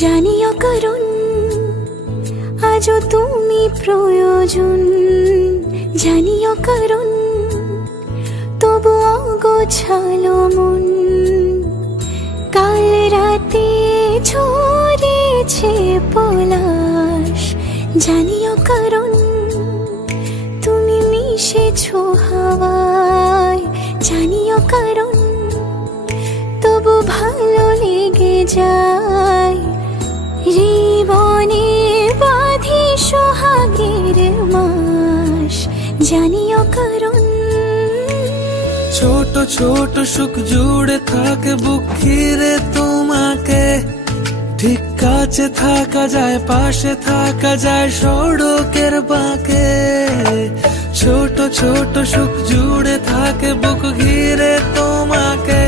জানিও কারণ, আজও তুমি প্রয়োজন। জানিও কারণ, তবু অগোছালো মন। কাল রাতে ঝরেছে পলাশ। জানিও কারণ, তুমি মিশেছ হাওয়া জানিও কারণ তবু ভালো লেগে যায়। জীবনে বাঁধি সোহাগের মাস, জানিও কারণ ছোট ছোট সুখ জুড়ে থাকে বুক ঘিরে তোমাকে। ঠিক কাছে থাকা যায়, পাশে থাকা যায় সড়কের বাঁকে। ছোট ছোট সুখ জুড়ে থাকে, বুক ঘিরে তোমাকে।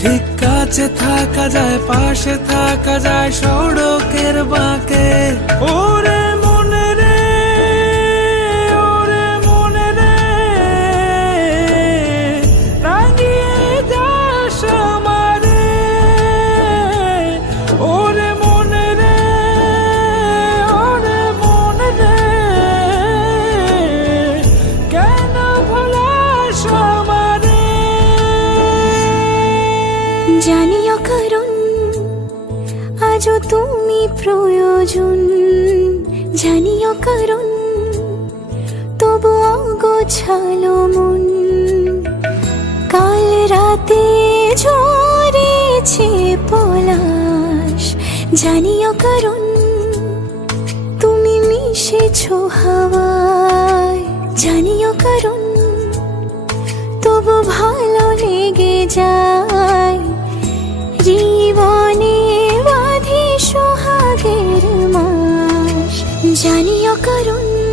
ঠিক কাছে থাকা যায়, পাশে থাকা যায় সড়কের জানিও কারণ, আজও তুমি প্রয়োজন। জানিও কারণ, তবু অগোছালো মন। কাল রাতে ঝরেছে পলাশ। জানিও কারণ, তুমি মিশেছো হাওয়ায়। জানিও কারণ, তবু যায় ¡Yo quiero!